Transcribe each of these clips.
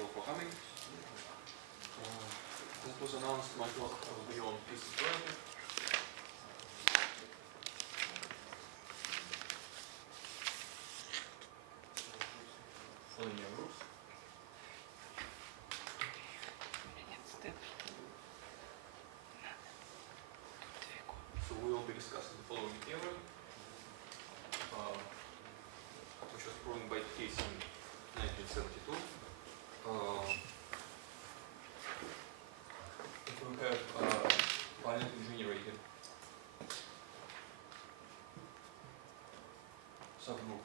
all for coming. As was announced, my talk will be on pieces project. Linear groups. So we will be discussing the following theorem, which was proven by Tits in 1972. If we have finitely generated subgroup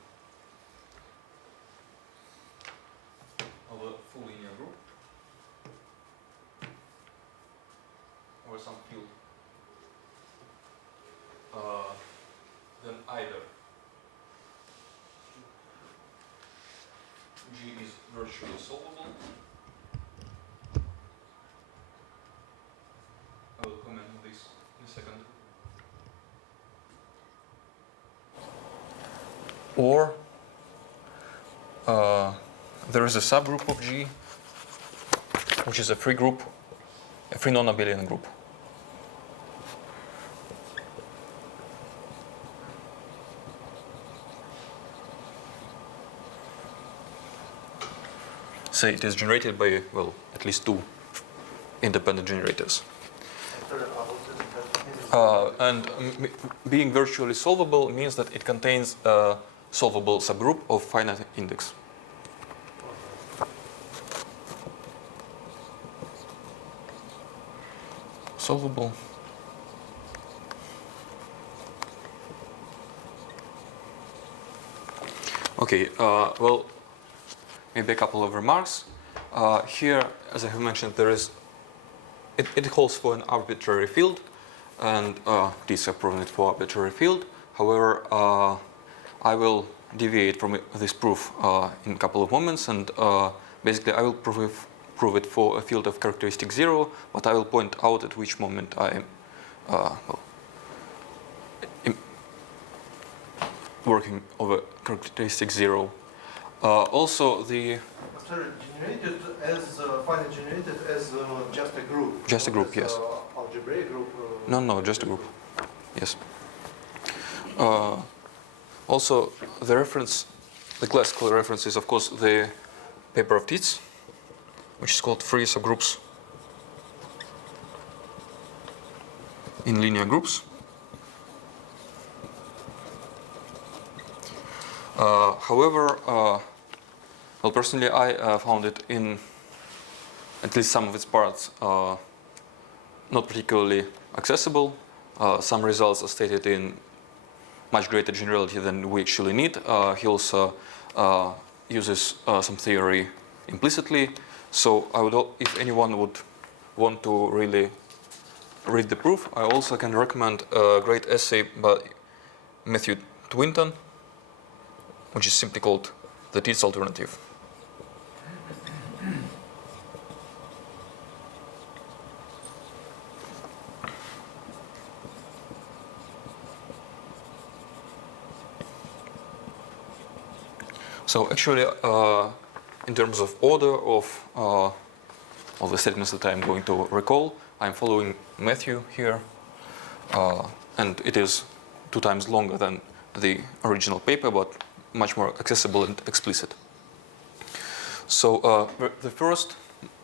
of a full linear group over some field, then either G is virtually solvable. I will comment on this in a second. Or there is a subgroup of G, which is a free group, a free non-abelian group. Say it is generated by, well, at least two independent generators. Being virtually solvable means that it contains a solvable subgroup of finite index. Solvable. Okay, well, maybe a couple of remarks. Here, as I have mentioned, there is it holds for an arbitrary field, and these are proven it for arbitrary field. However, I will deviate from this proof in a couple of moments, and basically I will prove it for a field of characteristic 0, but I will point out at which moment I am working over characteristic 0. Also, the generated as finite generated as just a group. Just a group, yes. Algebraic group. No, just a group. Yes. Also, the classical reference is, of course, the paper of Tits, which is called Free Subgroups in Linear Groups. However, well, personally, I found it in at least some of its parts not particularly accessible. Some results are stated in much greater generality than we actually need. He also uses some theory implicitly. So I would, if anyone would want to really read the proof, I also can recommend a great essay by Matthew Twinton, which is simply called The Tits Alternative. So actually, in terms of order of all the statements that I'm going to recall, I'm following Matthew here, and it is 2 times longer than the original paper, but much more accessible and explicit. So the first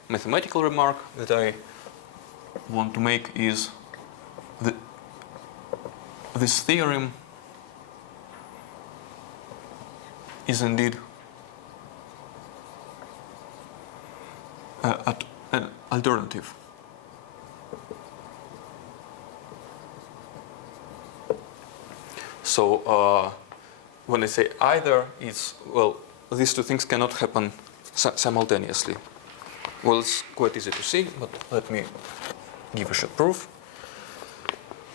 mathematical remark that I want to make is that this theorem is indeed an alternative. So when I say either, it's, well, these two things cannot happen simultaneously. Well, it's quite easy to see, but let me give a short proof.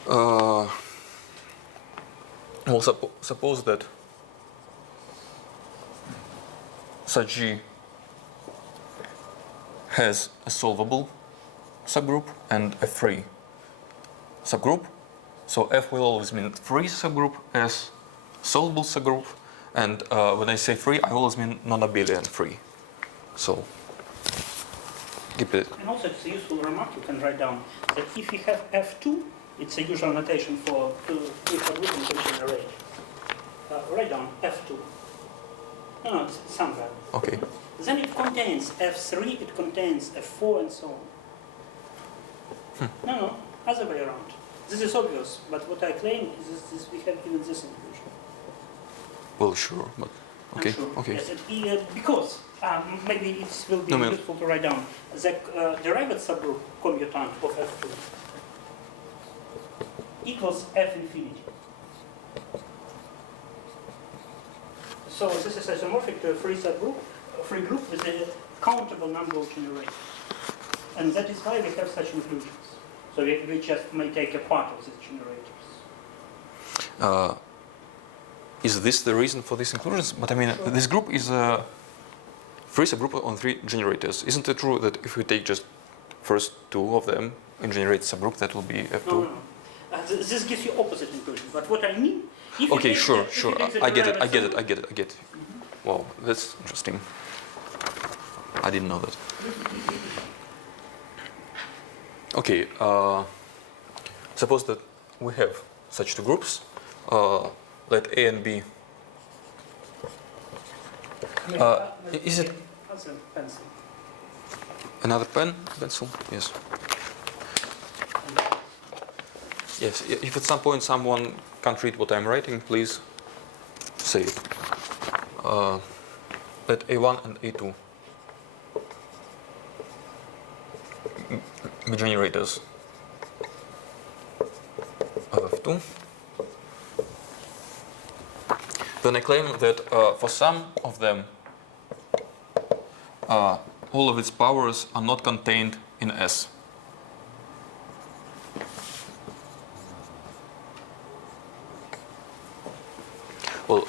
Well, suppose that such G has a solvable subgroup and a free subgroup. So F will always mean free subgroup as solvable subgroup, and when I say free, I always mean non-abelian free. So Keep it. And also it's a useful remark you can write down that if you have F2, it's a usual notation for subgroup inclusion array. Write down F2. No, it's some value. Okay. Then it contains F3, it contains F4, and so on. No, other way around. This is obvious, but what I claim is this, we have given this inclusion. Well, sure, but okay. Sure. Okay. Yes, because maybe it will be useful to write down the derived subgroup commutant of F2 equals F infinity. So this is isomorphic to a free subgroup, a free group with a countable number of generators. And that is why we have such inclusions. So we just may take a part of these generators. Is this the reason for these inclusions? But I mean, sure. This group is a free subgroup on 3 generators. Isn't it true that if we take just first 2 of them and generate a subgroup, that will be F2? No. This gives you opposite inclusion. But what I mean, if okay, sure. I get it. Mm-hmm. Wow, that's interesting. I didn't know that. Okay, suppose that we have such 2 groups. Let A and B. Is it pencil. Another pencil? Yes. Yes. If at some point someone can't read what I'm writing, please say it. Let A1 and A2 be generators of F2. Then I claim that for some of them, all of its powers are not contained in S. Well,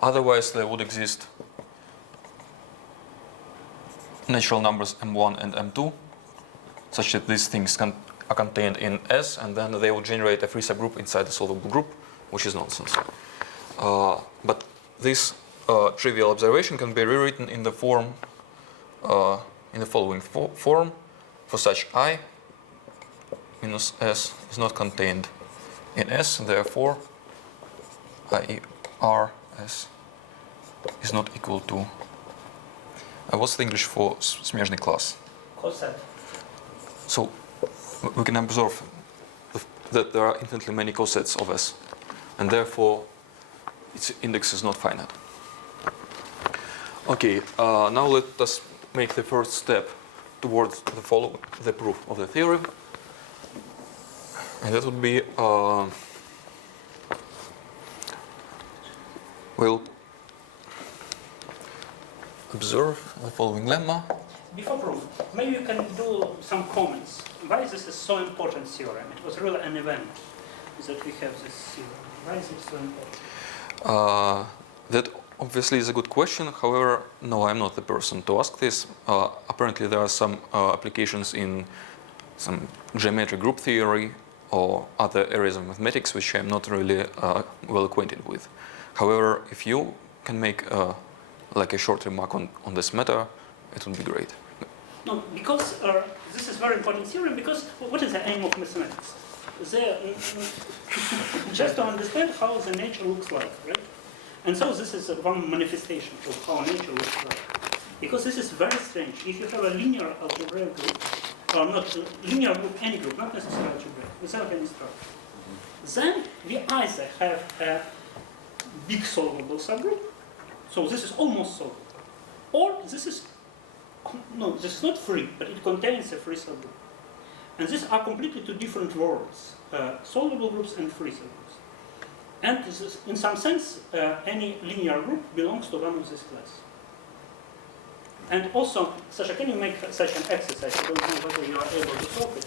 otherwise there would exist natural numbers M1 and M2, such that these things are contained in S, and then they will generate a free subgroup inside the solvable group, which is nonsense. But this trivial observation can be rewritten in the form, in the following form: for such I minus S is not contained in S, and therefore I R S is not equal to. What's the English for смежный класс? Coset. So we can observe that there are infinitely many cosets of S, and therefore its index is not finite. Okay, now let us make the first step towards the proof of the theorem, and that would be we'll observe the following lemma. Before proof, maybe you can do some comments. Why this is so important theorem? It was really an event that we have this theorem. Why is it so important? That obviously is a good question. However, no, I'm not the person to ask this. Apparently, there are some applications in some geometric group theory or other areas of mathematics which I'm not really well acquainted with. However, if you can make like a short remark on this matter, it would be great. No, because this is very important theorem, because what is the aim of mathematics? Just to understand how the nature looks like, right? And so this is one manifestation of how nature looks like. Because this is very strange. If you have a linear algebraic group, or not linear group, any group, not necessarily algebraic, without any structure, then we either have a big solvable subgroup, so this is almost solvable, or this is not free, but it contains a free subgroup. And these are completely two different worlds, solvable groups and free subgroups. And this is, in some sense, any linear group belongs to one of this class. And also, Sasha, can you make such an exercise? I don't know whether you are able to solve it.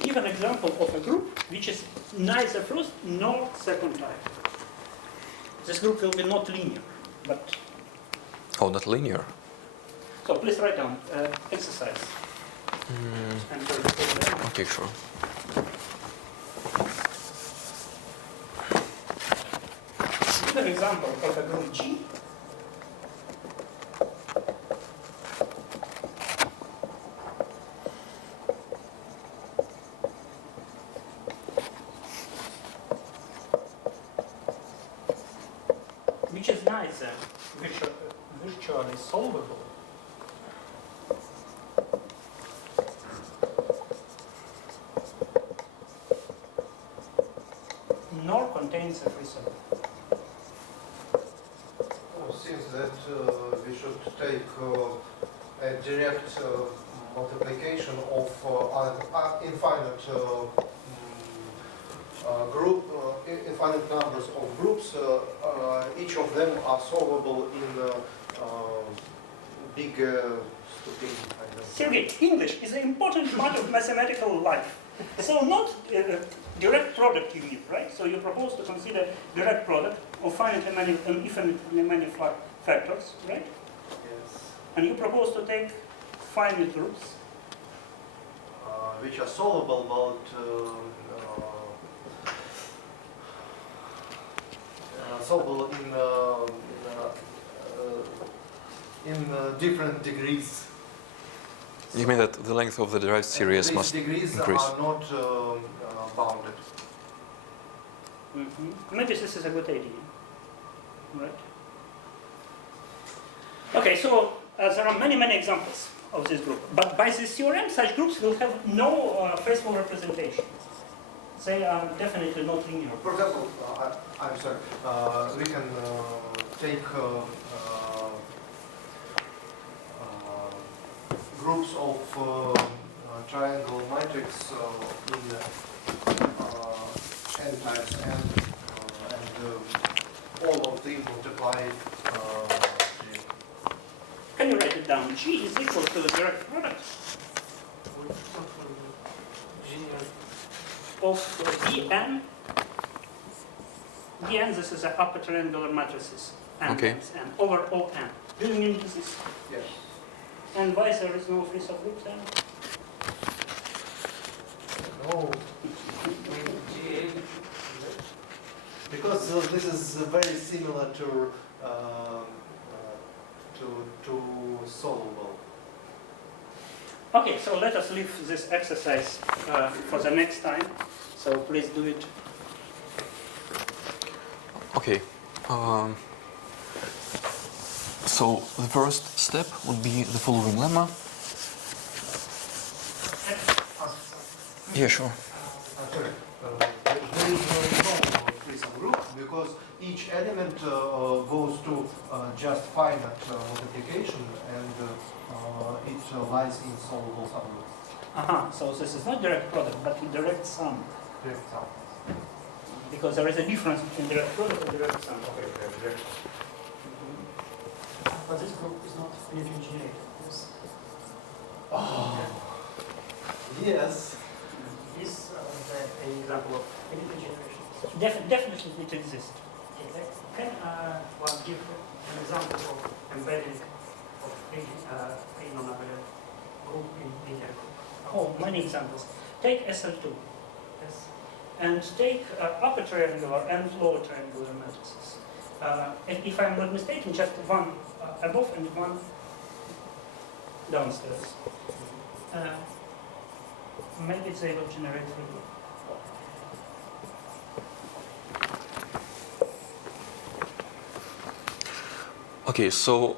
Give an example of a group which is neither first nor second type. This group will be not linear, but... Oh, not linear? So please write down exercise. Okay, sure. Give an example of a group G them virtually solvable, nor contains a free subgroup. Seems that we should take a direct multiplication of infinite group, infinite numbers of groups. Each of them are solvable in big stupid. Sergei, English is an important part of mathematical life. So not direct product you need, right? So you propose to consider direct product of finitely many and infinitely many factors, right? Yes. And you propose to take finite groups. Which are solvable, but solvable in different degrees. You mean that the length of the derived series These must degrees increase? are not bounded. Maybe this is a good idea, right? Okay, so there are many examples of this group. But by this theorem, such groups will have no physical representation. They are definitely not linear. For example, I'm sorry, we can take groups of triangle matrix in n times n, and all of these multiplied. Can you write it down? G is equal to the direct product of Dn. Dn, this is an upper triangular matrices. N Okay. times n over O n. Do you mean this is? Yes. And why there is no free subgroup then? No. Because this is very similar to solvable. Okay, so let us leave this exercise for the next time. So please do it. Okay. So the first step would be the following lemma. Yeah, sure. Sorry. There is no free subgroup because each element goes to just finite multiplication, and it lies in solvable subgroup. So this is not direct product, but direct sum. Direct sum. Because there is a difference between direct product and direct sum. Okay, direct. But this group is not finitely generated. Yes. Oh. Yes. This is an example of finitely generation. Definitely it exists. Can one give an example of embedding of a non-abelian group in linear group? Oh, many examples. Take SL2. Yes. And take upper triangular and lower triangular matrices. And if I'm not mistaken, just one above and one downstairs. Maybe they will generate really. Okay, so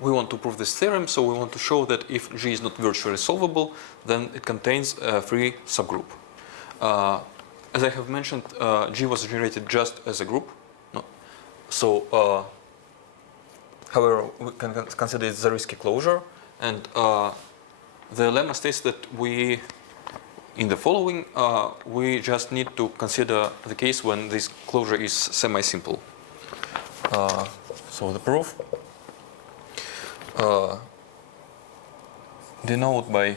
we want to prove this theorem, so we want to show that if G is not virtually solvable, then it contains a free subgroup. As I have mentioned, G was generated just as a group. No. So, however, we can consider it a risky closure, and the lemma states that we, in the following, we just need to consider the case when this closure is semi-simple. So the proof denoted by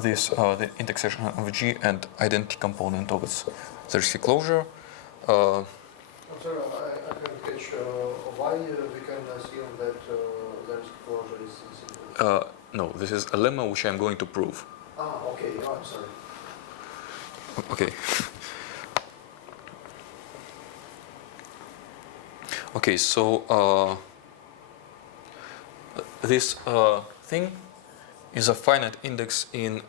this the intersection of G and identity component of its risky closure. I'm sorry, I can't catch why we can assume that the risk closure is simple. No, this is a lemma which I'm going to prove. Okay, I'm sorry. Okay. Okay, so this thing is a finite index in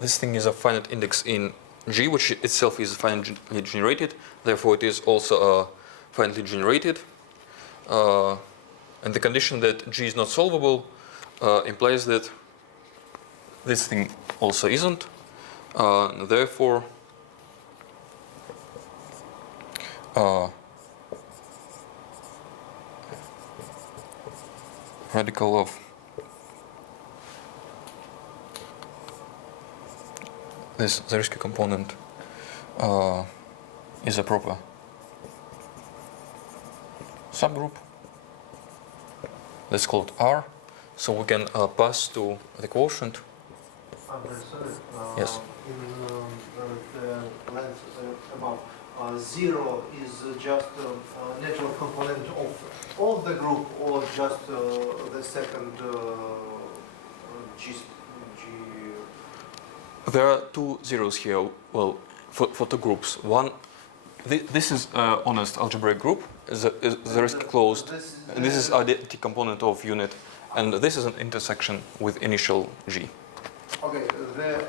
this thing is a finite index in G, which itself is finitely generated. Therefore, it is also finitely generated. And the condition that G is not solvable implies that this thing also isn't. Therefore, radical of this Zariski component is a proper subgroup. Let's call it R. So we can pass to the quotient. I'm very sorry. Yes. In the length above, 0 is just a natural component of all the group, or just the second G. There are two zeros here. Well, for two groups. One, this is honest algebraic group. The rest closed, and this is identity component of unit, and this is an intersection with initial G. Okay, the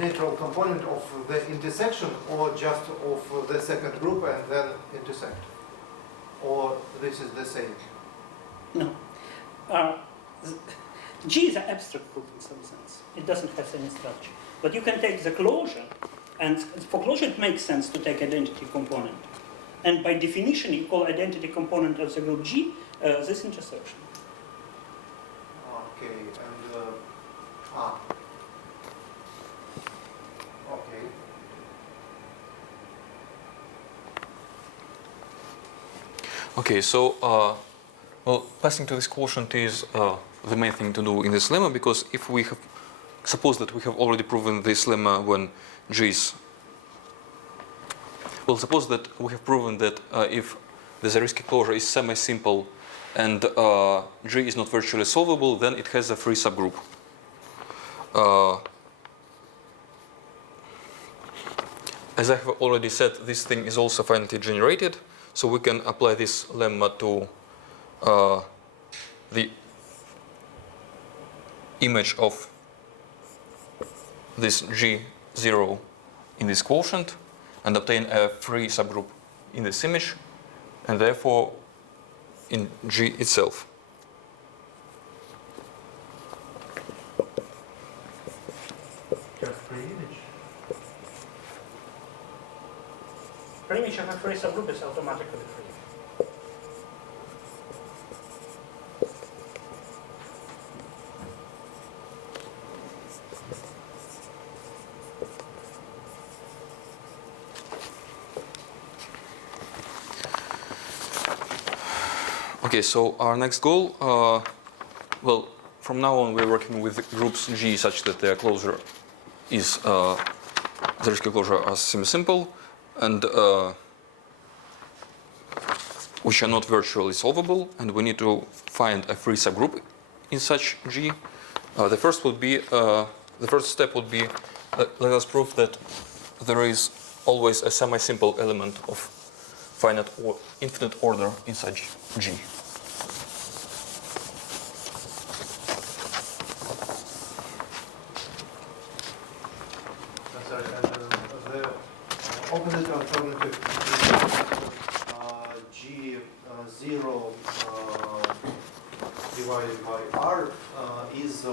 natural component of the intersection, or just of the second group and then intersect, or this is the same? No. G is an abstract group in some sense. It doesn't have any structure. But you can take the closure, and for closure it makes sense to take identity component. And by definition, you call identity component of the group G this intersection. Okay, and okay. Okay, so well, passing to this quotient is the main thing to do in this lemma, because if we have suppose that we have already proven this lemma when G is, well, suppose that we have proven that if the Zariski closure is semi-simple and G is not virtually solvable, then it has a free subgroup. As I have already said, this thing is also finitely generated, so we can apply this lemma to the image of this G0 in this quotient and obtain a free subgroup in this image, and therefore in G itself. Just free image. For image of a free subgroup is automatically free. Okay, so our next goal, well, from now on we're working with groups G such that their closure is, the Zariski closure are semi-simple and which are not virtually solvable, and we need to find a free subgroup in such G. The first step would be, let us prove that there is always a semi-simple element of finite or infinite order in such G. Sorry, and the opposite alternative is G0 divided by R is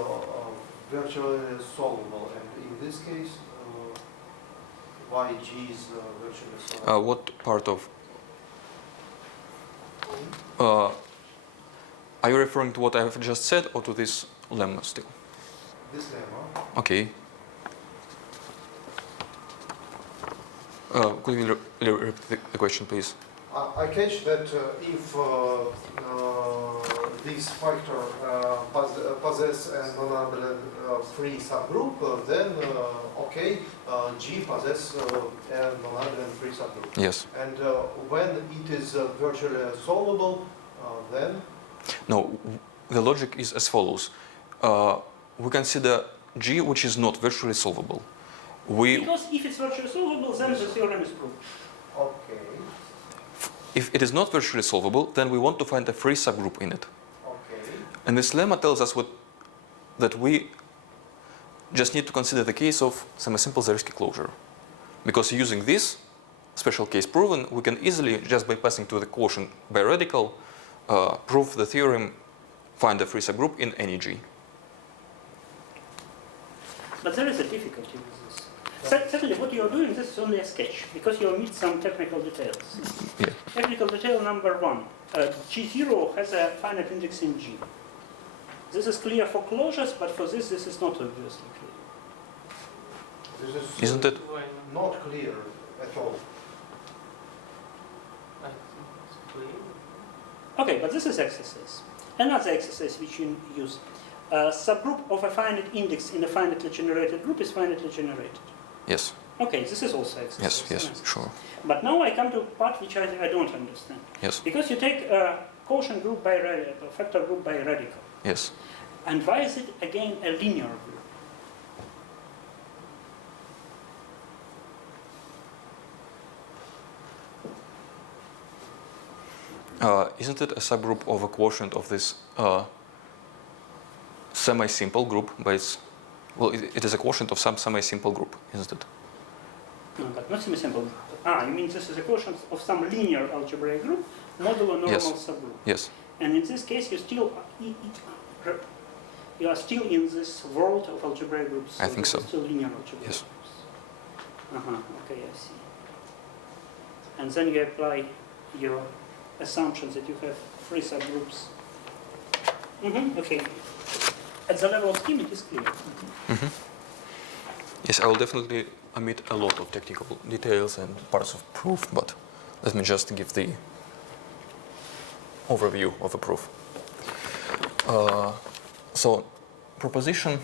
virtually solvable, and in this case, why G is virtually solvable? What part of? Are you referring to what I have just said, or to this lemma still? This lemma. Okay. Could you repeat the question, please? I catch that if this factor possesses an non-abelian free subgroup, then okay, G possesses a non-abelian free subgroup. Yes. And when it is virtually solvable, then? No, the logic is as follows. We consider G which is not virtually solvable. Because if it's virtually solvable, then the theorem is proved. Okay. If it is not virtually solvable, then we want to find a free subgroup in it. Okay. And this lemma tells us that we just need to consider the case of semi-simple Zariski closure. Because using this special case proven, we can easily, just by passing to the quotient by radical, prove the theorem, find a free subgroup in any G. But there is a difficulty with this. Certainly, what you are doing, this is only a sketch, because you omit some technical details. Yeah. Technical detail number 1. G0 has a finite index in G. This is clear for closures, but for this is not obviously clear. This is Isn't it? not clear at all. Okay, but this is exercise. Another exercise which you use. Subgroup of a finite index in a finitely generated group is finitely generated. Yes. Okay, this is also exercise. Yes, sure. But now I come to a part which I don't understand. Yes. Because you take a quotient group by radical, factor group by radical. Yes. And why is it again a linear group? Isn't it a subgroup of a quotient of this semi-simple group? Well, it is a quotient of some semi-simple group, isn't it? No, but not semi-simple. You mean this is a quotient of some linear algebraic group modulo normal subgroup. Yes. And in this case, you are still in this world of algebraic groups. I think so. Still linear algebraic Yes. groups. Okay, I see. And then you apply your assumptions that you have free subgroups. Okay. At the level of scheme, it is clear. Yes, I will definitely omit a lot of technical details and parts of proof, but let me just give the overview of a proof. So, proposition.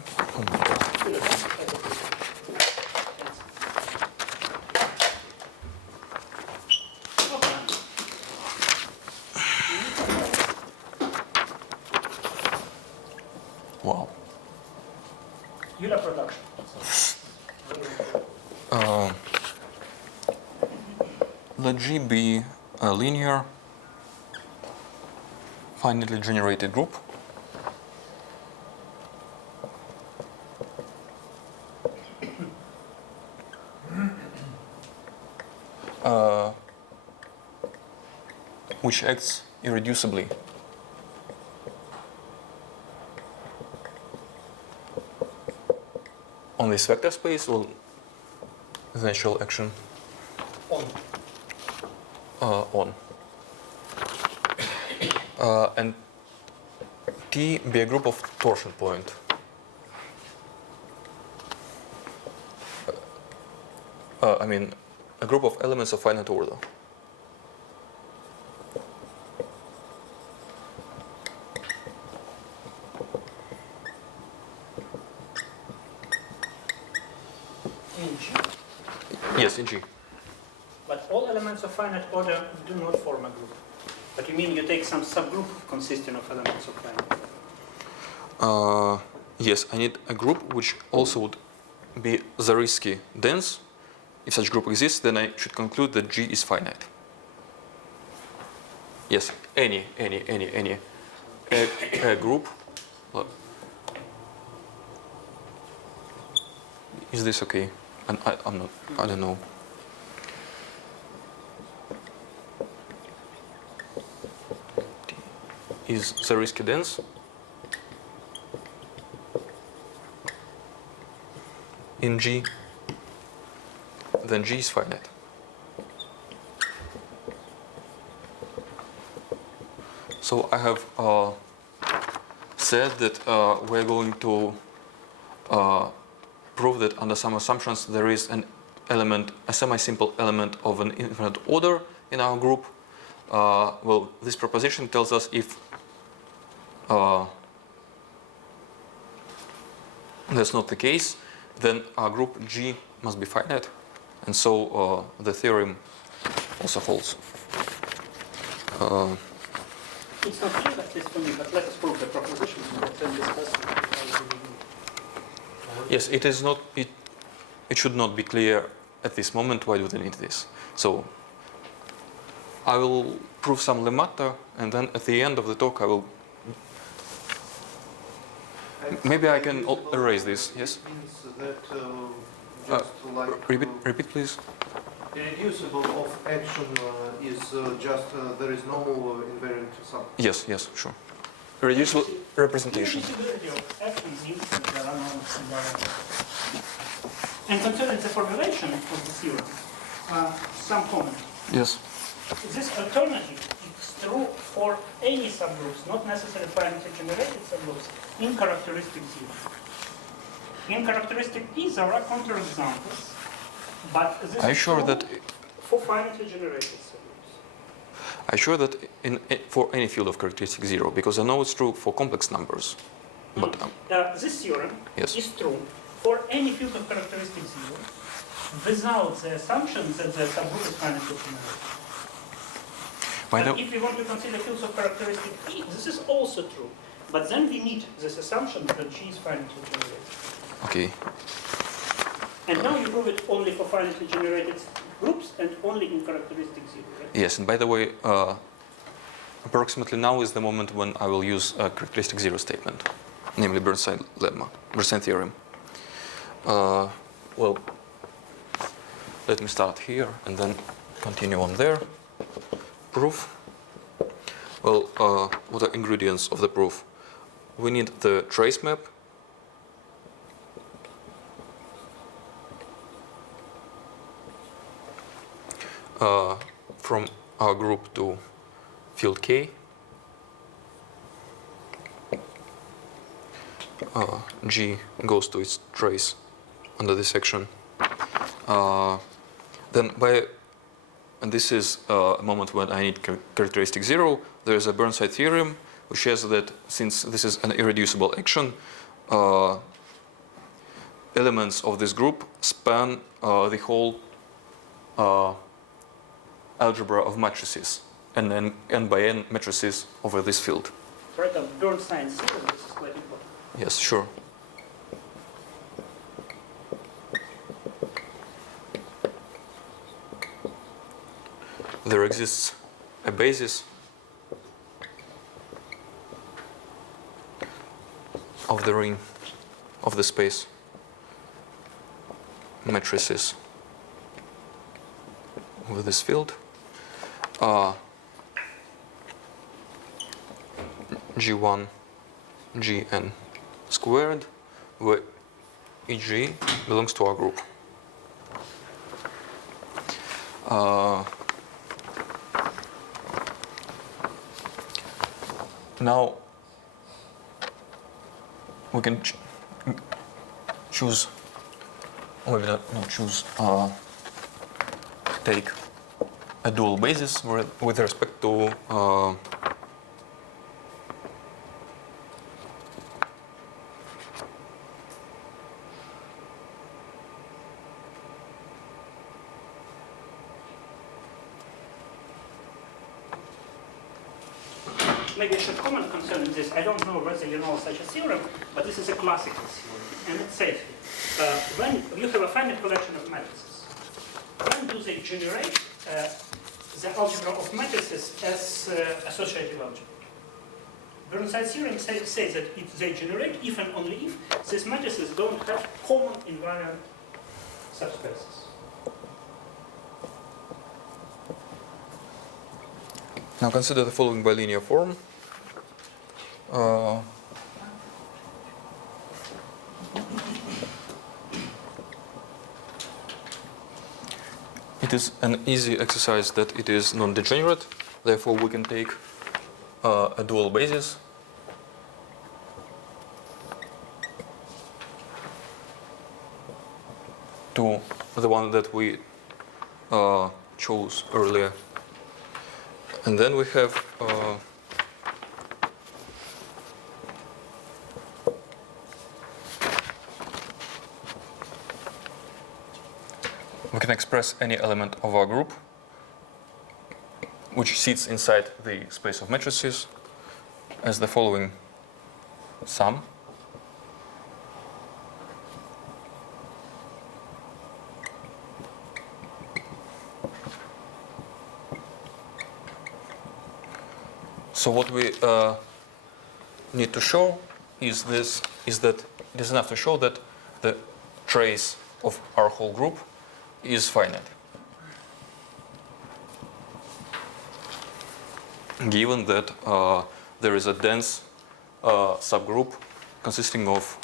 Wow. Euler production. Let G be a linear, finitely generated group. Which acts irreducibly on this vector space, or the natural action on. And T be a group of torsion point. I mean, a group of elements of finite order. In G. Yes, in G. But all elements of finite order do not form a group. But you mean you take some subgroup consisting of elements of finite order? Yes, I need a group which also would be Zariski dense. If such group exists, then I should conclude that G is finite. Yes, any a group. Is this okay? And I'm not. I don't know. Is Zariski dense? In G, then G is finite. So I have said that we're going to prove that under some assumptions there is an element, a semi-simple element of an infinite order in our group. Well, this proposition tells us if that's not the case, then our group G must be finite, and so the theorem also holds. It's not clear, at least for me, but let us prove the proposition and then discuss it. Yes, it is not. It should not be clear at this moment. Why do they need this? So I will prove some lemata, and then at the end of the talk I will. Maybe I can erase this. Yes. Means that just like Repeat, please. irreducible of action is just there is no invariant sum. Yes, sure. Reducible representation. Irreducibility of action means that there are no invariants. And concerning the formulation of the theorem, some comment. Yes. This alternative is true for any subgroups, not necessarily finitely generated subgroups, in characteristic zero. In characteristic E, there are counterexamples, but this Are you is sure true that for finitely generated subgroups. Are you sure that for any field of characteristic zero? Because I know it's true for complex numbers. But this theorem yes. is true for any field of characteristic zero without the assumption that the subgroup is finitely generated. And if we want to consider fields of characteristic E, this is also true. But then we need this assumption that G is finitely generated. Okay. And now you prove it only for finitely generated groups and only in characteristic zero, right? Yes, and by the way, approximately now is the moment when I will use a characteristic zero statement, namely Burnside lemma, Burnside theorem. Well, let me start here and then continue on there. Proof. Well, what are ingredients of the proof? We need the trace map. From our group to field K. G goes to its trace under this section. And this is a moment when I need characteristic zero. There is a Burnside theorem which says that since this is an irreducible action, elements of this group span the whole algebra of matrices and then n by n matrices over this field. Right, Burnside theorem, this is quite important. Yes, sure. There exists a basis of the ring of the space matrices with this field. G1 Gn squared, where Eg belongs to our group. Now we can choose, or maybe not choose, take a dual basis with respect to maybe I should comment concerning this. I don't know whether you know such a theorem, but this is a classical theorem, and it says when you have a finite collection of matrices, when do they generate the algebra of matrices as associative algebra? Burnside theorem says that they generate if and only if these matrices don't have common invariant subspaces. Now consider the following bilinear form. It is an easy exercise that it is non-degenerate, therefore we can take a dual basis. To the one that we chose earlier. And then we have we can express any element of our group which sits inside the space of matrices as the following sum. So what we need to show is that it is enough to show that the trace of our whole group is finite, given that there is a dense subgroup consisting of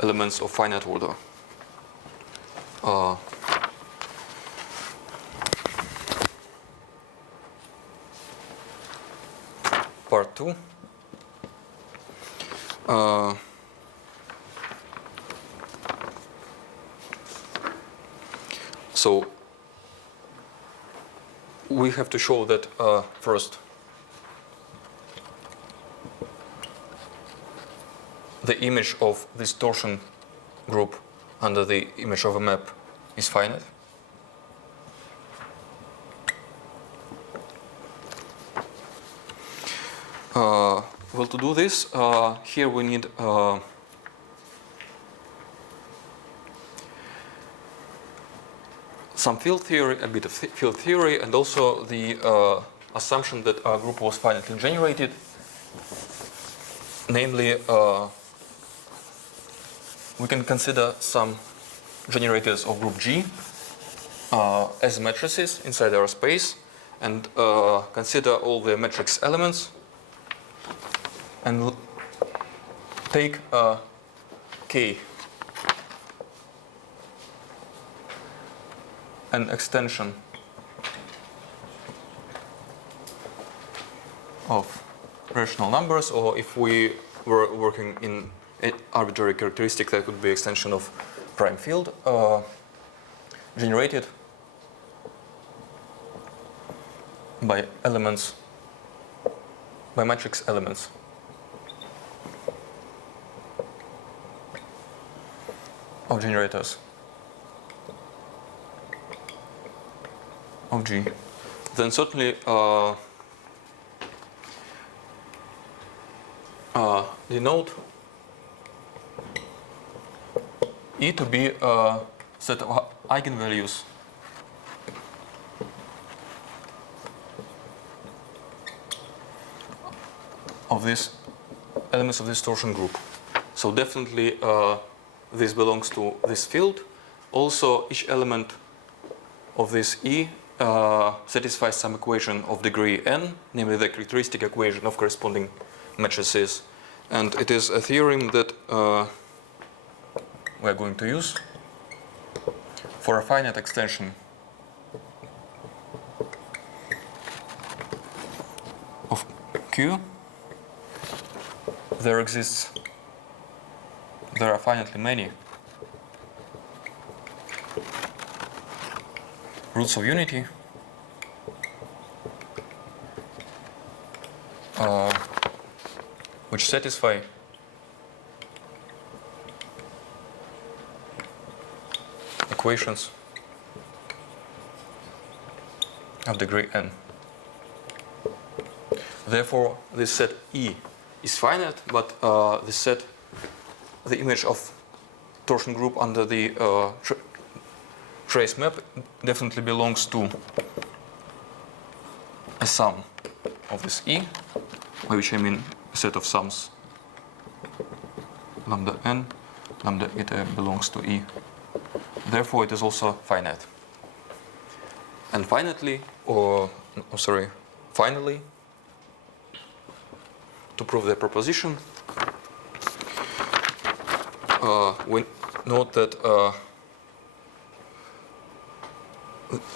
elements of finite order. Part 2. So we have to show that first the image of this torsion group under the image of a map is finite. Well, to do this, here we need some field theory, a bit of field theory, and also the assumption that our group was finitely generated. Namely, we can consider some generators of group G as matrices inside our space, and consider all the matrix elements, and take K an extension of rational numbers, or if we were working in an arbitrary characteristic, that would be extension of prime field generated by elements, by matrix elements of generators of G. Then certainly denote E to be a set of eigenvalues of these elements of this torsion group. So definitely this belongs to this field. Also, each element of this E satisfies some equation of degree n, namely the characteristic equation of corresponding matrices. And it is a theorem that we are going to use for a finite extension of Q. There are finitely many roots of unity which satisfy equations of degree n. Therefore, this set E is finite, but this set, the image of torsion group under the trace map, definitely belongs to a sum of this E, by which I mean a set of sums lambda n, lambda eta belongs to E. Therefore, it is also finite. And finally, to prove the proposition, we note that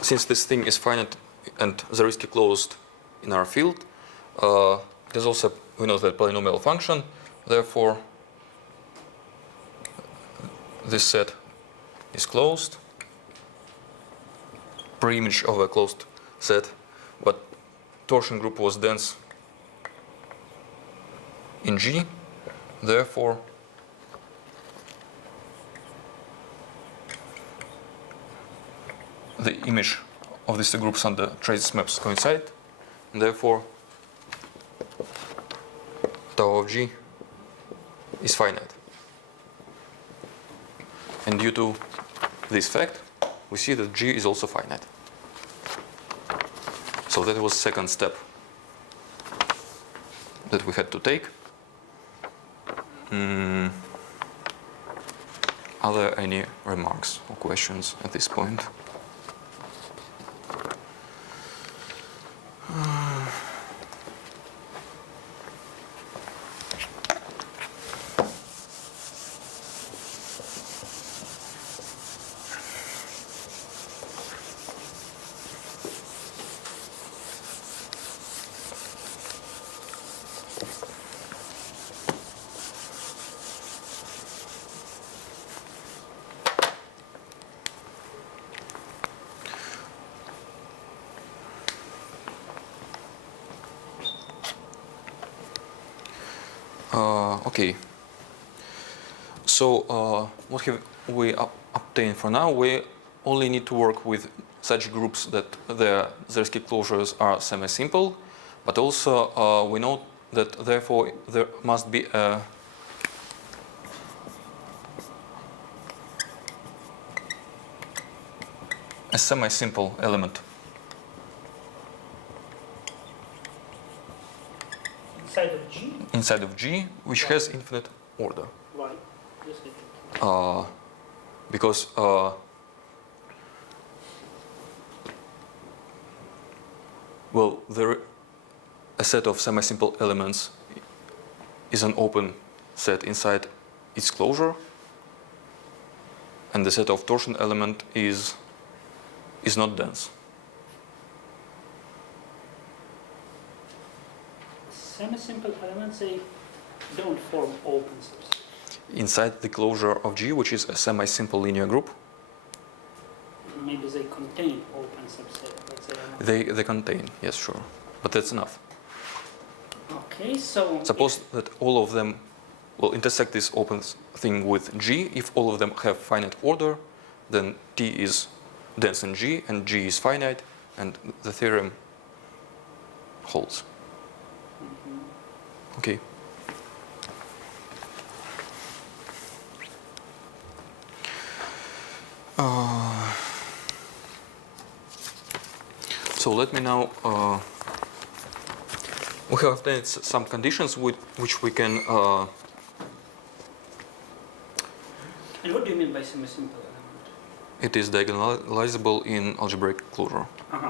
since this thing is finite and zeristically closed in our field, there's also, we know that polynomial function. Therefore, this set is closed, pre-image of a closed set, but torsion group was dense in G. Therefore, the image of these two groups under trace maps coincide, and therefore tau of G is finite. And due to this fact, we see that G is also finite. So that was the second step that we had to take. Are there any remarks or questions at this point? Okay. So what have we obtained for now? We only need to work with such groups that their Zariski closures are semi-simple, but also we know that therefore there must be a semi-simple element Inside of G? inside of G, which has infinite order. Why? Just a bit. Because well, a set of semi-simple elements is an open set inside its closure, and the set of torsion element is not dense. Semi-simple elements, they don't form open subsets. Inside the closure of G, which is a semi-simple linear group, Maybe they contain open subset, but they are not. they contain, yes, sure. But that's enough. Okay, so Suppose that all of them will intersect this open thing with G. If all of them have finite order, then T is dense in G, and G is finite, and the theorem holds. Okay. So let me now. We have obtained some conditions with which we can. And what do you mean by semi-simple element? It is diagonalizable in algebraic closure.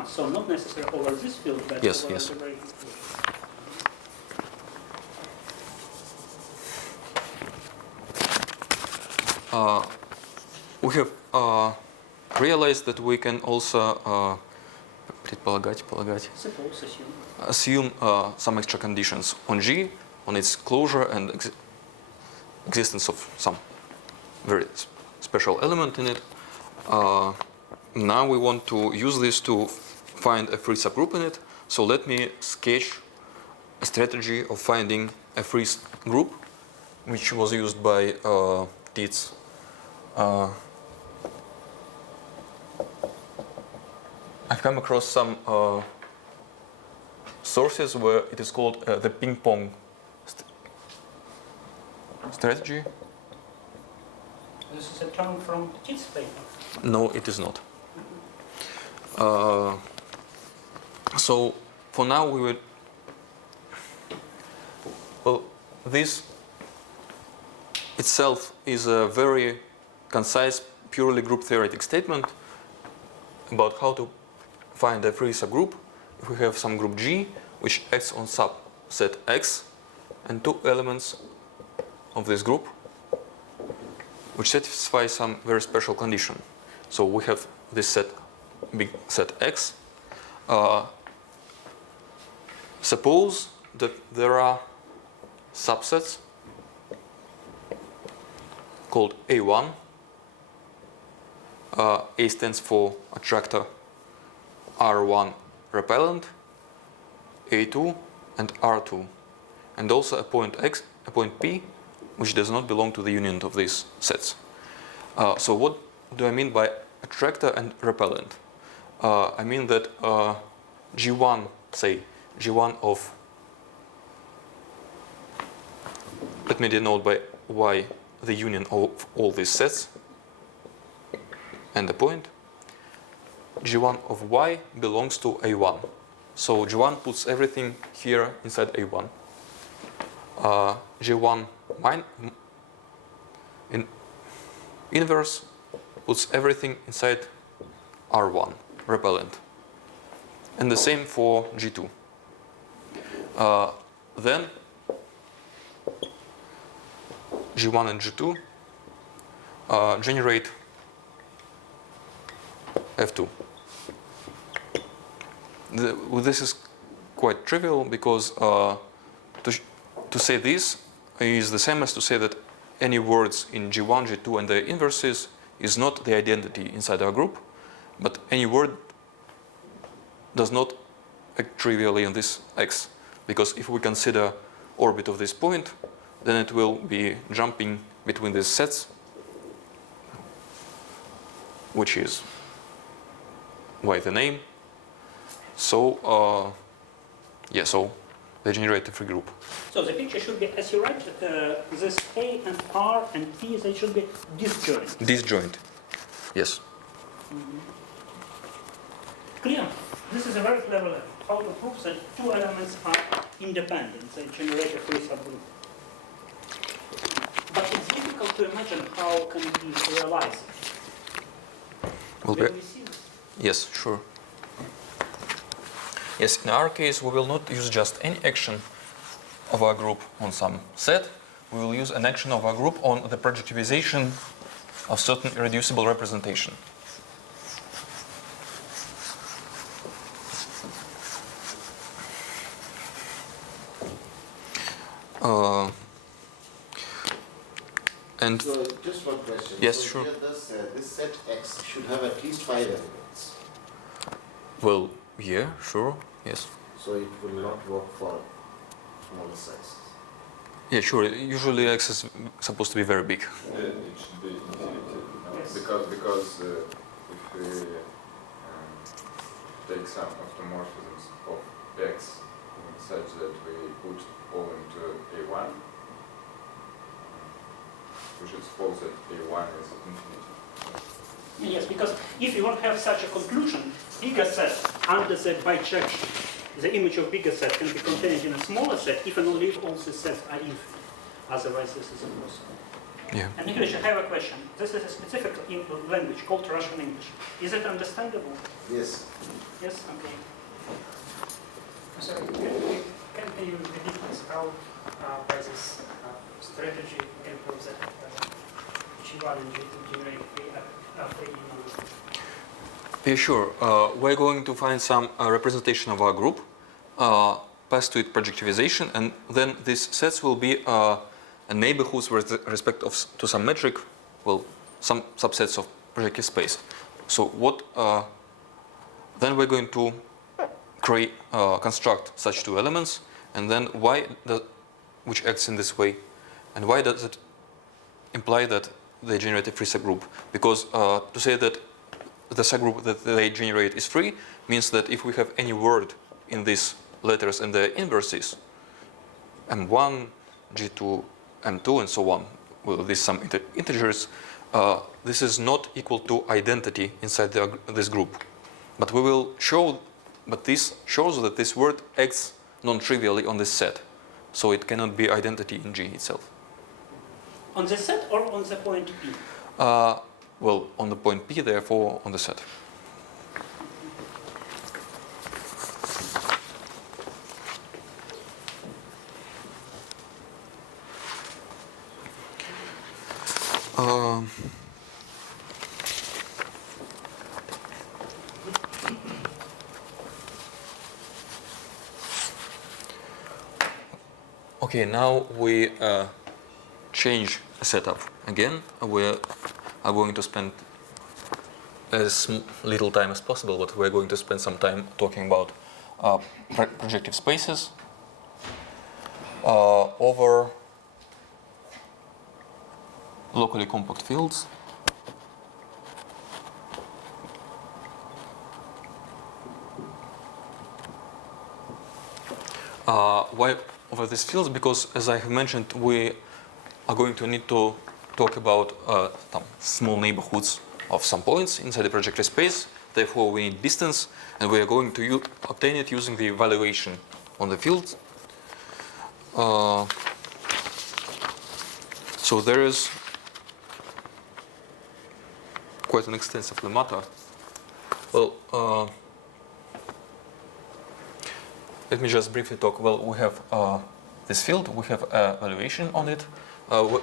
So not necessarily over this field, but Yes, over yes. algebraic field. We have realized that we can also предполагать, Suppose, assume some extra conditions on G, on its closure and existence of some very special element in it. Now we want to use this to find a free subgroup in it. So let me sketch a strategy of finding a free group, which was used by Tits. I've come across some sources where it is called the ping-pong strategy. This is a term from Tits paper. No, it is not. So for now we will. Well, this itself is a very concise, purely group theoretic statement about how to find a free subgroup if we have some group G which acts on subset X and two elements of this group which satisfy some very special condition. So we have this set, big set X. Suppose that there are subsets called A1. A stands for attractor, R1 repellent, A2 and R2, and also a point X, a point P, which does not belong to the union of these sets. So what do I mean by attractor and repellent? I mean that G1, say G1 of, let me denote by Y the union of all these sets and the point. G1 of Y belongs to A1. So G1 puts everything here inside A1. G1 inverse puts everything inside R1, repellent. And the same for G2. Then G1 and G2 generate F2. This is quite trivial because to say this is the same as to say that any words in G1, G2 and the inverses is not the identity inside our group, but any word does not act trivially on this X. Because if we consider orbit of this point, then it will be jumping between these sets, which is why the name. So, so they generate a free group. So the picture should be, as you write, this A and R and T, they should be disjoint. Disjoint, yes. Clear. This is a very clever level. How to prove that two elements are independent, they generate a free subgroup. But it's difficult to imagine how can we realize it. Will we see this? Yes, sure. Yes, in our case, we will not use just any action of our group on some set. We will use an action of our group on the projectivization of certain irreducible representation. And so just one question. Yes, so sure. Here this set X should have at least 5 elements. Well, yeah, sure, yes. So it will not work for smaller sizes. Yeah, sure. Usually X is supposed to be very big. It should be infinity, no? Yes. Because if we take some automorphisms of X such that we put all into A1, we should suppose that A1 is infinity. Yes, because if you want to have such a conclusion, bigger set under the bijection, the image of bigger set can be contained in a smaller set if and only if all the sets are infinite. Otherwise, this is impossible. Yeah. And English, I have a question. This is a specific language called Russian English. Is it understandable? Yes. Yes? Okay. So can you repeat this? How by this strategy you can prove that G1 and G2 generate free image? Yeah, sure. We're going to find some representation of our group, pass to it projectivization, and then these sets will be neighborhoods with respect to some metric, well, some subsets of projective space. So what? Then we're going to construct such two elements, and then which acts in this way, and why does it imply that they generate a free subgroup? Because to say that the subgroup that they generate is free means that if we have any word in these letters and the inverses, M1, G2, M2, and so on, with these some integers, this is not equal to identity inside this group. But we will show, but this shows that this word acts non-trivially on this set, so it cannot be identity in G itself. On the set or on the point P? Well, on the point P, therefore on the set. Okay, now we change the setup again. We are going to spend as little time as possible, but we're going to spend some time talking about projective spaces over locally compact fields. Why over these fields? Because, as I have mentioned, we are going to need to talk about some small neighborhoods of some points inside the projective space. Therefore, we need distance, and we are going to obtain it using the evaluation on the field. So there is quite an extensive lemma. Well, let me just briefly talk. Well, we have this field, we have a valuation on it.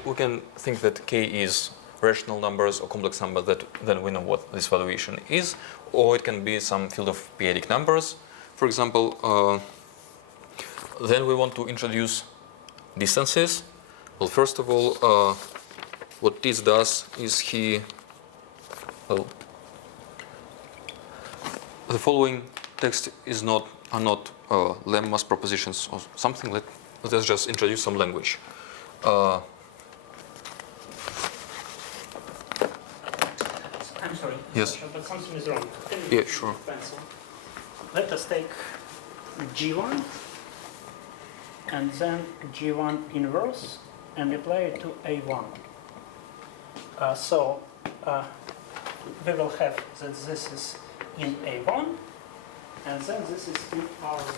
We can think that k is rational numbers or complex number, that then we know what this valuation is, or it can be some field of p-adic numbers, for example. Then we want to introduce distances. Well, first of all, what Tits does is well, the following text are not lemmas, propositions, or something. Let us just introduce some language. I'm sorry, Yes. Sasha, but something is wrong. Can you Yeah, use sure. pencil? Let us take G1 and then G1 inverse and apply it to A1. So we will have that this is in A1 and then this is in R1.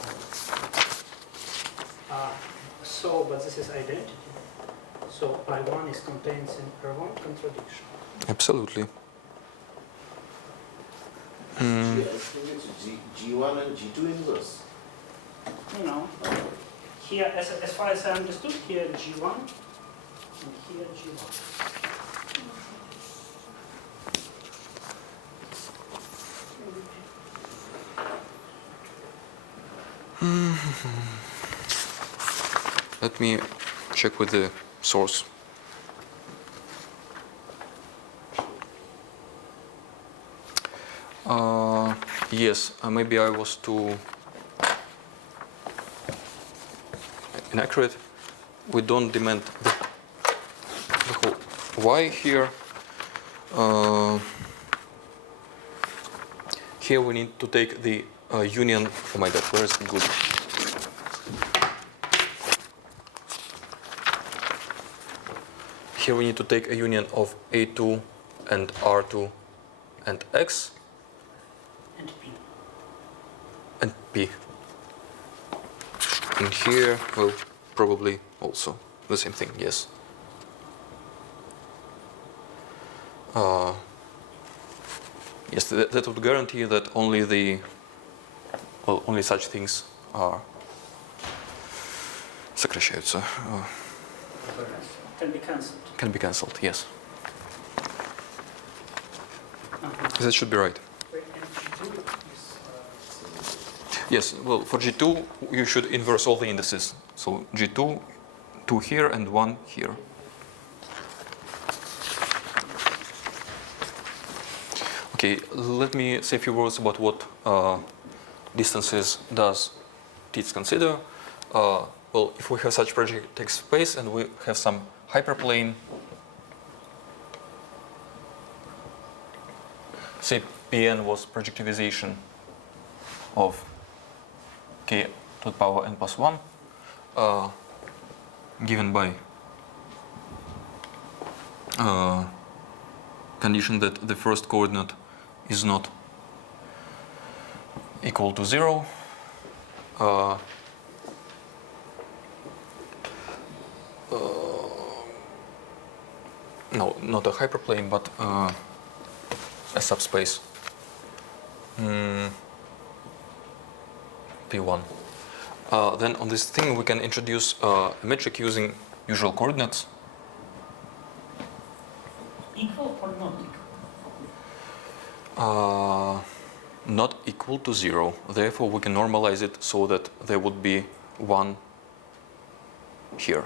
But this is identity. So I1 is contained in R1 contradiction. Absolutely. G1 and G2 inverse. Here, as far as I understood, here G1 and here G1. Let me check with the source. Yes, maybe I was too inaccurate. We don't demand the whole y here. Here we need to take the union. Oh my God, where is the good? Here we need to take a union of A2 and R2 and X And P. and P. And here, well, probably also the same thing, yes. Yes, that would guarantee that only such things are сокращаются. Can be cancelled. Can be cancelled, yes. That should be right. Wait, and G2 is Yes, well, for G2, you should inverse all the indices. So G2, 2 here and 1 here. Okay, let me say a few words about what distances does Tits consider. Well, if we have such projective space and we have some hyperplane, say Pn was projectivization of k to the power n plus 1, given by condition that the first coordinate is not equal to 0. No, not a hyperplane, but a subspace. P1. Then on this thing we can introduce a metric using usual coordinates. Equal or not equal? Not equal to 0. Therefore, we can normalize it so that there would be 1 here.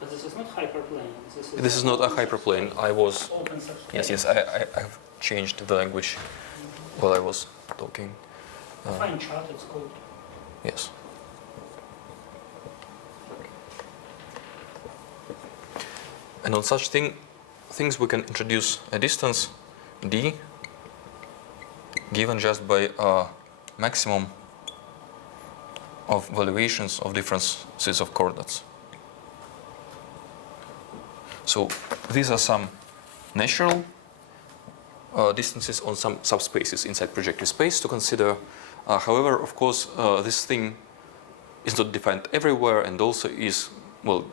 But this is not hyperplane. This is not a hyperplane. I was Open subspace. yes. I have changed the language while I was talking. Fine chart, it's called. Yes. And on such things we can introduce a distance d given just by a maximum of valuations of differences of coordinates. So these are some natural distances on some subspaces inside projective space to consider. However, of course, this thing is not defined everywhere and also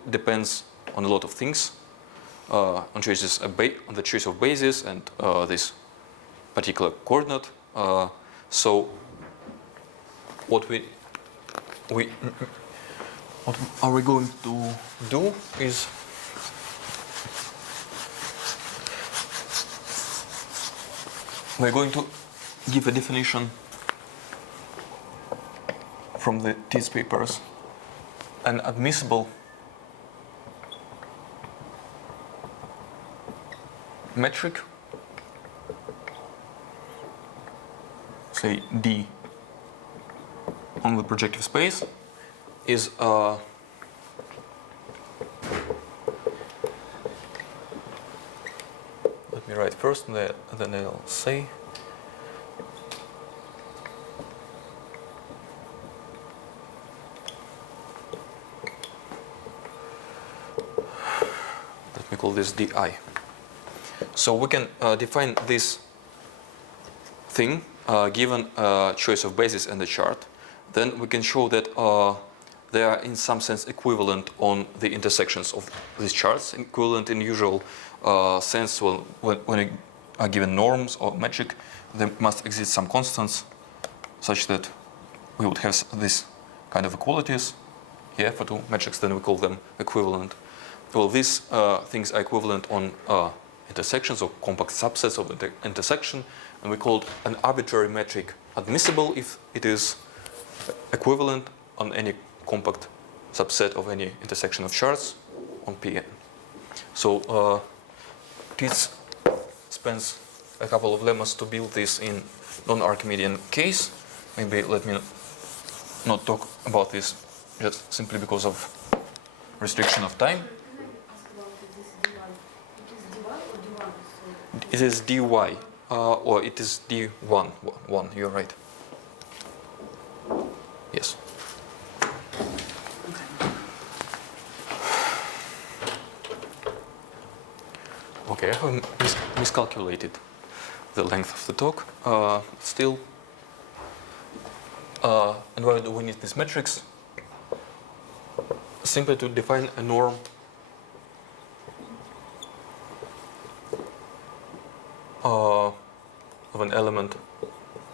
depends on a lot of things. on the choice of basis and this particular coordinate. So what are we going to do is we're going to give a definition from the Tits papers, an admissible metric, say D on the projective space, is let me write first and then I'll say let me call this DI. So we can define this thing given a choice of basis and a chart. Then we can show that they are in some sense equivalent on the intersections of these charts, equivalent in usual sense. Well, when you are given norms or metric, there must exist some constants such that we would have this kind of equalities here for two metrics, then we call them equivalent. Well, these things are equivalent on intersections or compact subsets of the intersection, and we call it an arbitrary metric admissible if it is equivalent on any compact subset of any intersection of charts on Pn. So Tits spends a couple of lemmas to build this in non-Archimedean case. Maybe let me not talk about this just simply because of restriction of time. Can I ask about this dy? It is dy or d1? It is dy, or it is d1. One, you're right. Yes. Okay, I have miscalculated the length of the talk. Still, and why do we need these metrics? Simply to define a norm of an element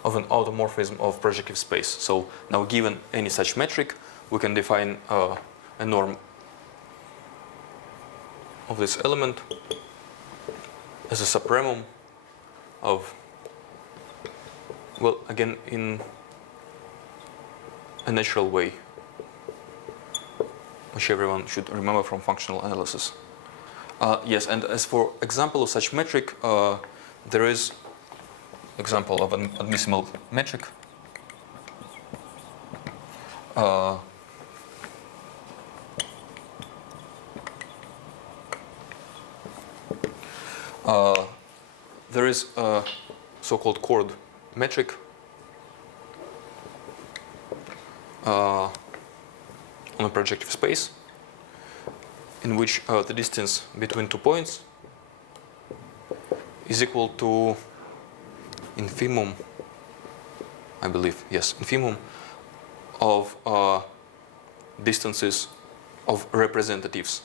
of an automorphism of projective space. So now, given any such metric, we can define a norm of this element as a supremum of, well, again, in a natural way, which everyone should remember from functional analysis. Yes, and as for example of such metric, there is example of an admissible metric. There is a so-called chord metric on a projective space in which the distance between 2 points is equal to infimum, I believe, yes, infimum of distances of representatives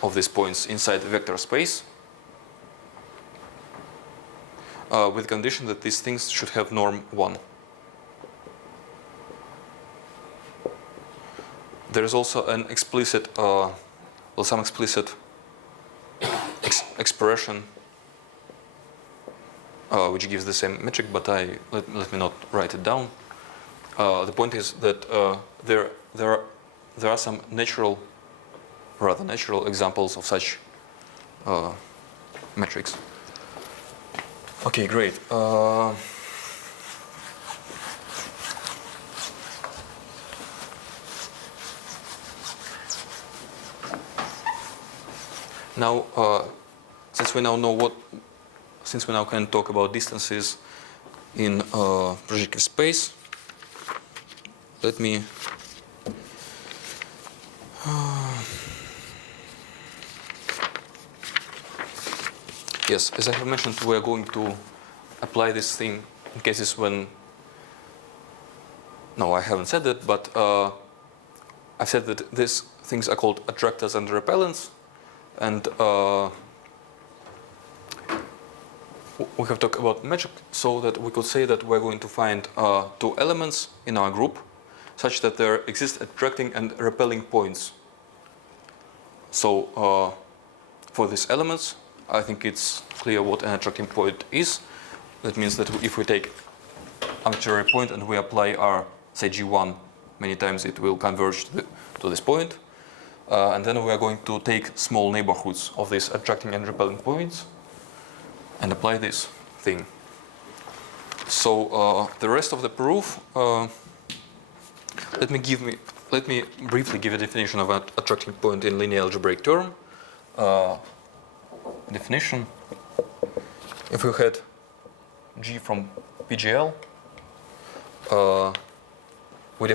of these points inside the vector space, with condition that these things should have norm 1. There is also an explicit, some explicit expression which gives the same metric, but let me not write it down. The point is that there are some rather natural examples of such metrics. Okay, great. Now, since we now can talk about distances in projective space, let me yes, as I have mentioned, we are going to apply this thing in cases when, no, I haven't said that, but I've said that these things are called attractors and repellents, And we have talked about metric so that we could say that we're going to find two elements in our group such that there exist attracting and repelling points. So for these elements, I think it's clear what an attracting point is. That means that if we take arbitrary point and we apply our, say, G1 many times, it will converge to this point. And then we are going to take small neighborhoods of these attracting and repelling points and apply this thing. So the rest of the proof, let me briefly give a definition of an attracting point in linear algebraic term. Definition: if we had G from PGL, we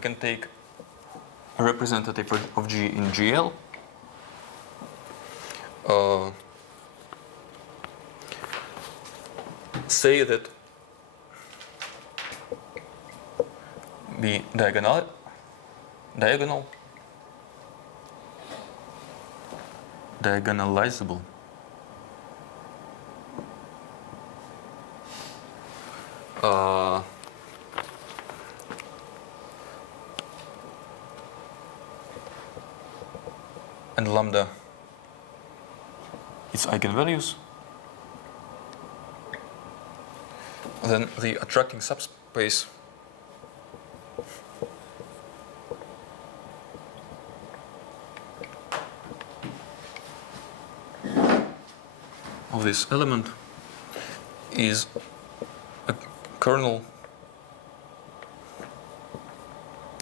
can take a representative of G in GL. Say that be diagonalizable. And lambda its eigenvalues, then the attracting subspace of this element is a kernel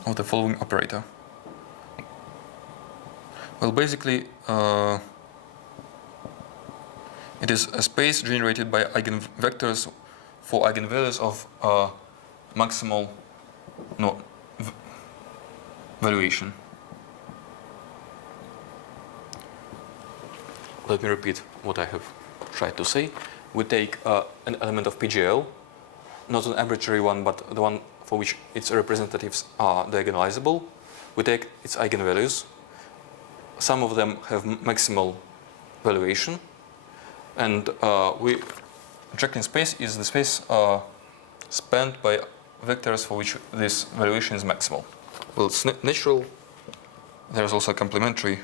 of the following operator. Well, basically, it is a space generated by eigenvectors for eigenvalues of maximal valuation. Let me repeat what I have tried to say. We take an element of PGL, not an arbitrary one, but the one for which its representatives are diagonalizable. We take its eigenvalues. Some of them have maximal valuation, and attracting space is the space spanned by vectors for which this valuation is maximal. Well, it's natural. There's also a complementary.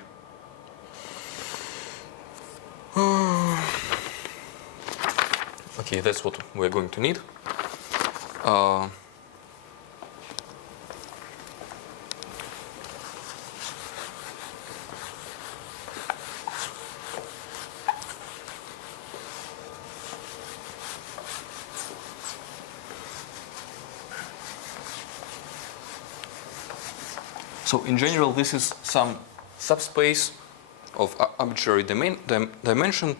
Okay, that's what we're going to need. So in general, this is some subspace of arbitrary dimension.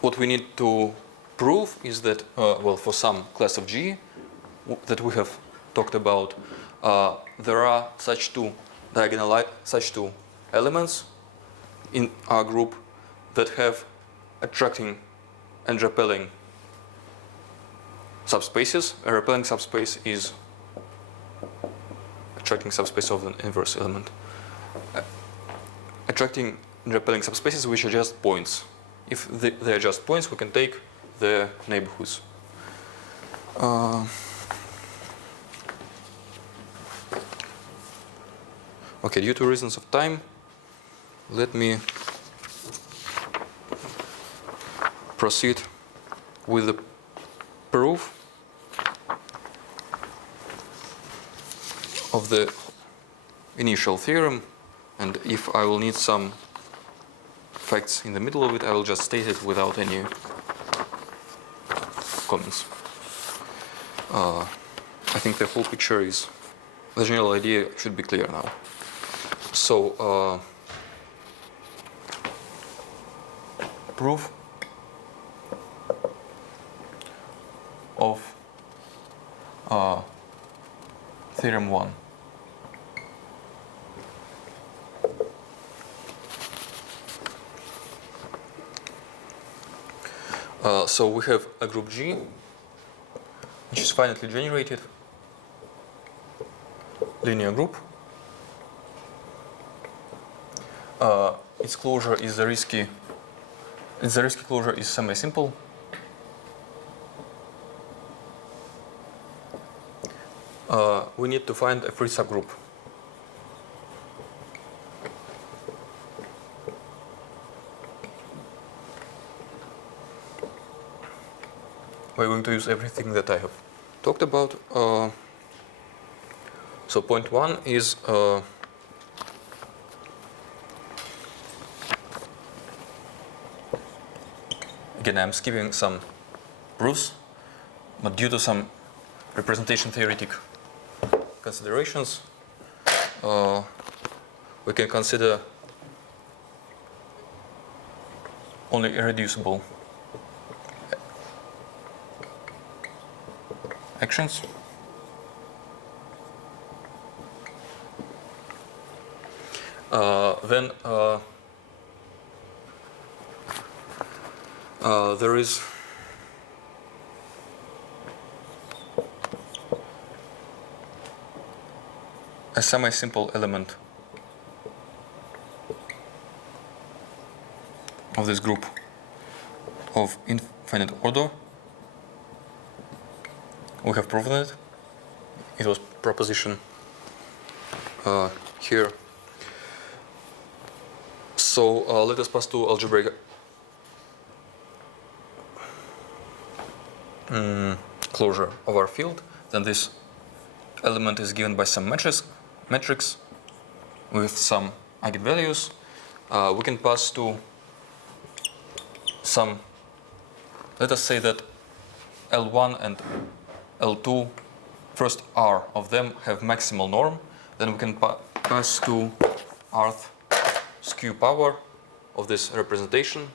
What we need to prove is that, well, for some class of G that we have talked about, there are such two elements in our group that have attracting and repelling subspaces. A repelling subspace is attracting subspace of an inverse element. Attracting and repelling subspaces which are just points. If they are just points, we can take the neighborhoods. Okay, due to reasons of time, let me proceed with the proof of the initial theorem, and if I will need some facts in the middle of it, I will just state it without any comments. I think the whole picture the general idea should be clear now. So, proof of Theorem One. So we have a group G, which is finitely generated linear group its closure is the risky closure is semi-simple. We need to find a free subgroup. We're going to use everything that I have talked about. So point one is again, I'm skipping some proofs, but due to some representation theoretic considerations, we can consider only irreducible actions. Then there is a semi-simple element of this group of infinite order. We have proven it. It was proposition here. So let us pass to algebraic closure of our field. Then this element is given by some matrix with some eigenvalues. We can pass to some, let us say that L1 and L2, first R of them have maximal norm. Then we can pass to rth skew power of this representation.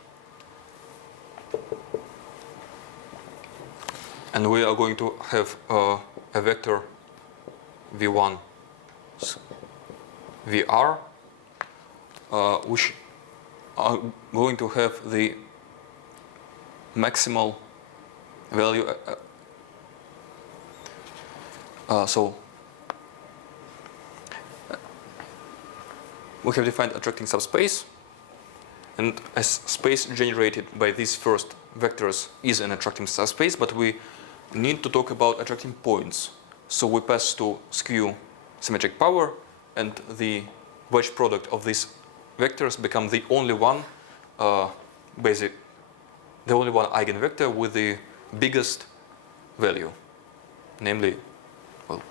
And we are going to have a vector V1 VR, which are going to have the maximal value. So we have defined attracting subspace, and as space generated by these first vectors is an attracting subspace, but we need to talk about attracting points. So we pass to skew symmetric power, and the wedge product of these vectors become the only one the only one eigenvector with the biggest value, namely, well,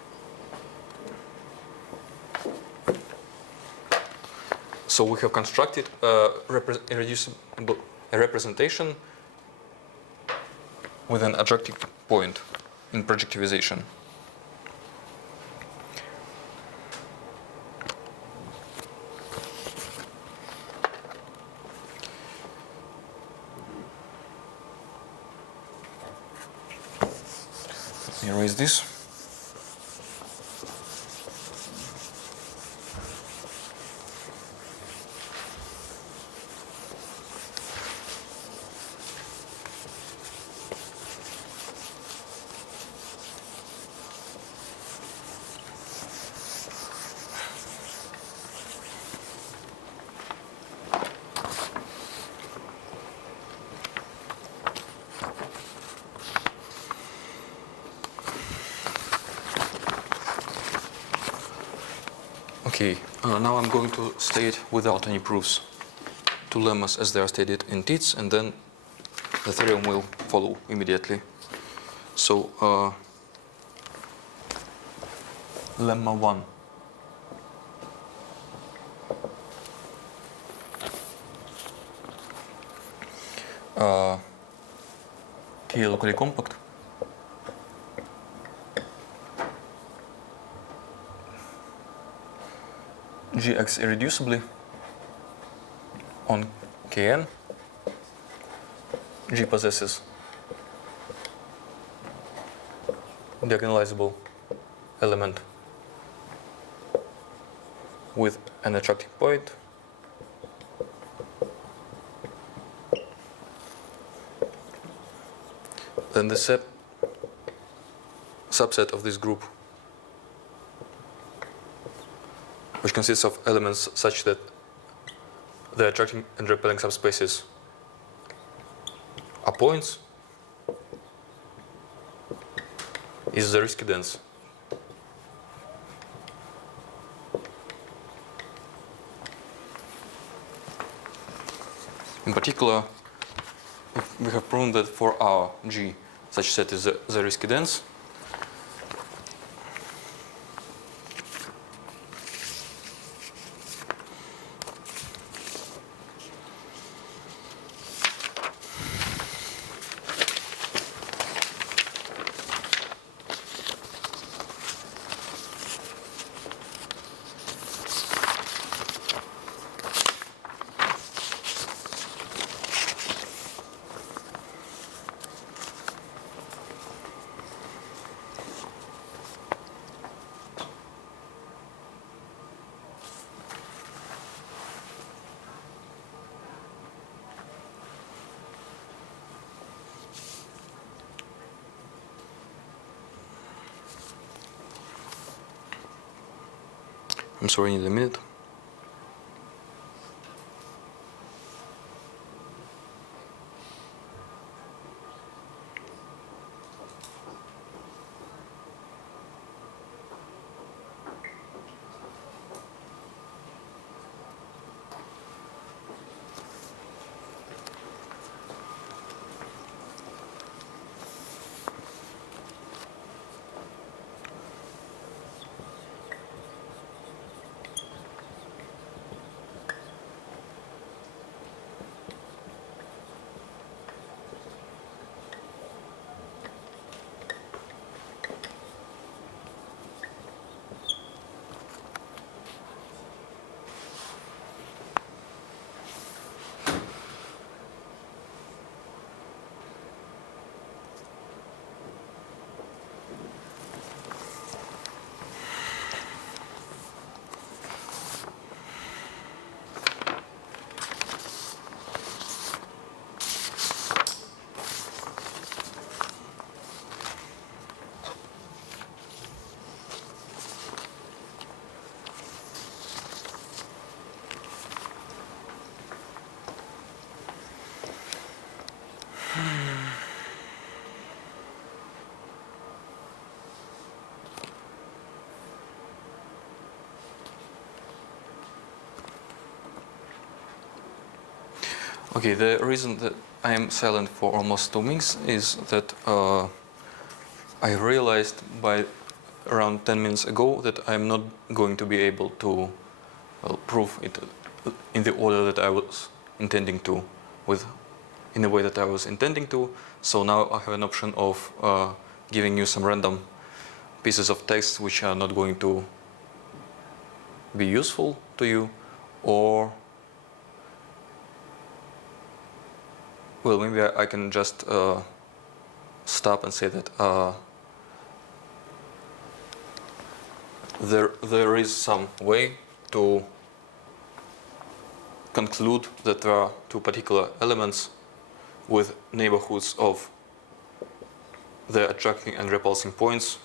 so we have constructed a representation with an attracting point in projectivization. Let me erase this. Okay, now I'm going to state without any proofs two lemmas as they are stated in Tits, and then the theorem will follow immediately. So, lemma 1. K locally compact. G acts irreducibly on Kn. G possesses diagonalizable element with an attracting point. Then the subset of this group, which consists of elements such that the attracting and repelling subspaces are points is the risky dense. In particular, if we have proven that for our G such set is the risky dense, I'm sorry, I need a minute. Okay, the reason that I am silent for almost 2 minutes is that I realized by around 10 minutes ago that I'm not going to be able to prove it in the order that I was intending to, in the way that I was intending to. So now I have an option of giving you some random pieces of text which are not going to be useful to you, or well, maybe I can just stop and say that there is some way to conclude that there are two particular elements with neighborhoods of the attracting and repulsing points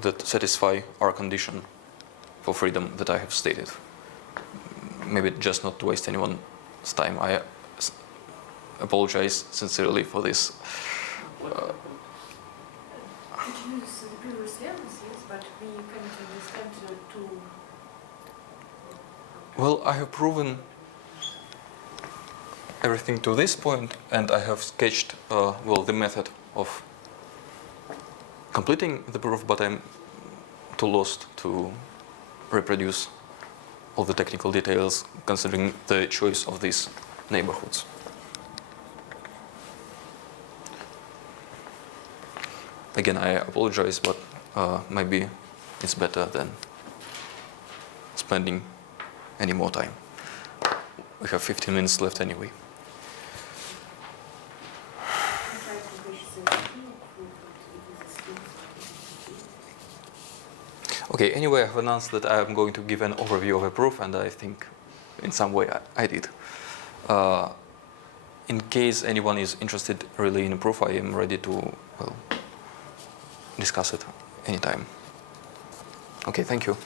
that satisfy our condition for freedom that I have stated. Maybe just not to waste anyone's time. I apologize sincerely for this. Could you use the previous levels, yes, but we can't understand two. Well, I have proven everything to this point, and I have sketched the method of completing the proof, but I'm too lost to reproduce all the technical details considering the choice of these neighborhoods. Again, I apologize, but maybe it's better than spending any more time. We have 15 minutes left anyway. Okay, anyway, I have announced that I am going to give an overview of a proof, and I think in some way I did. In case anyone is interested really in a proof, I am ready to discuss it anytime. Okay, thank you.